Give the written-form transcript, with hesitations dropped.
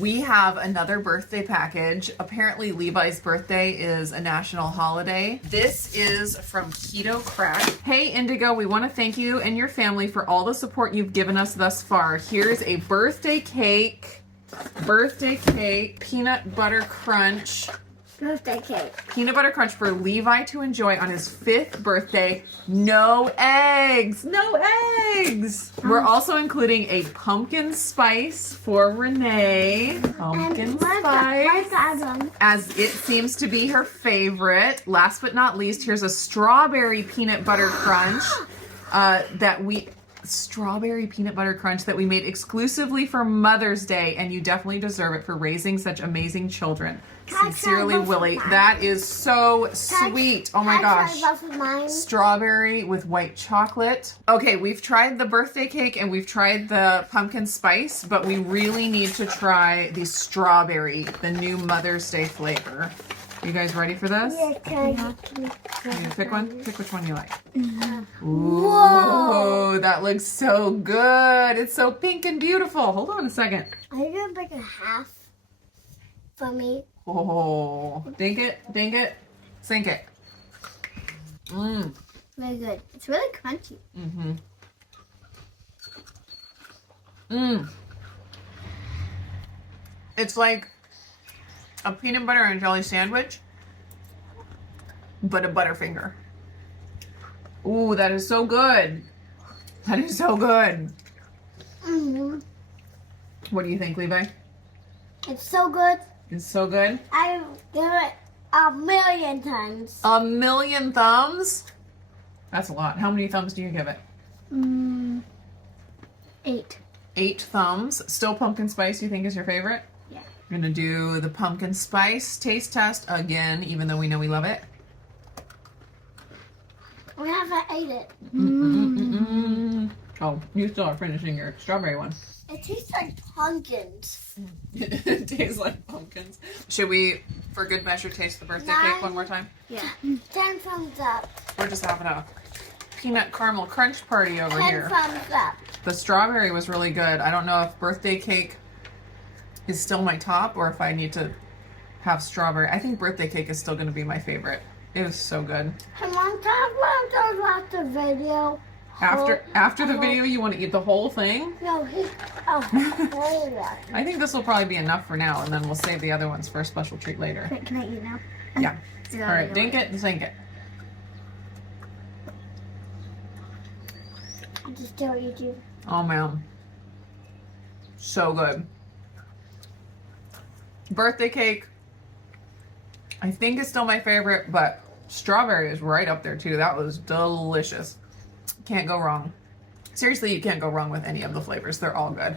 We have another birthday package. Apparently Levi's birthday is a national holiday. This is from Keto Crack. Hey Indigo, we want to thank you and your family for all the support you've given us thus far. Here's a birthday cake, peanut butter crunch. Birthday cake. Peanut butter crunch for Levi to enjoy on his 5th birthday. No eggs. No eggs. We're also including a pumpkin spice for Renee. Pumpkin spice. As it seems to be her favorite. Last but not least, here's a strawberry peanut butter crunch strawberry peanut butter crunch that we made exclusively for Mother's Day, and you definitely deserve it for raising such amazing children. Sincerely, Willie. That is so sweet. Oh my gosh. Strawberry with white chocolate. Okay, we've tried the birthday cake and we've tried the pumpkin spice, but we really need to try the strawberry, the new Mother's Day flavor. You guys ready for this? Yeah, can I pick one? Pick which one you like. Whoa! Whoa, that looks so good. It's so pink and beautiful. Hold on a second. Are you gonna break a half for me? Oh, dink it, sink it. Mmm. Very good. It's really crunchy. Mm-hmm. Mmm. It's like a peanut butter and jelly sandwich, but a Butterfinger. Ooh, that is so good. That is so good. Mm-hmm. What do you think, Levi? It's so good. It's so good. I give it 1,000,000 times. 1,000,000 thumbs? That's a lot. How many thumbs do you give it? 8. 8 thumbs. Still pumpkin spice you think is your favorite? Yeah. We're gonna do the pumpkin spice taste test again, even though we know we love it. We haven't ate it. Oh, you still are finishing your strawberry one. It tastes like pumpkins. It tastes like pumpkins. Should we, for good measure, taste the birthday cake one more time? Yeah. 10 thumbs up. We're just having a peanut caramel crunch party over 10 here. thumbs up. The strawberry was really good. I don't know if birthday cake is still my top or if I need to have strawberry. I think birthday cake is still going to be my favorite. It was so good. Come on, talk about the video. After the video, you want to eat the whole thing? No, I think this will probably be enough for now, and then we'll save the other ones for a special treat later. Can I eat now? Yeah. All right, dink it and sink it. I just don't eat you. Oh man, so good. Birthday cake, I think is still my favorite, but strawberry is right up there too. That was delicious. Can't go wrong. Seriously, you can't go wrong with any of the flavors. They're all good.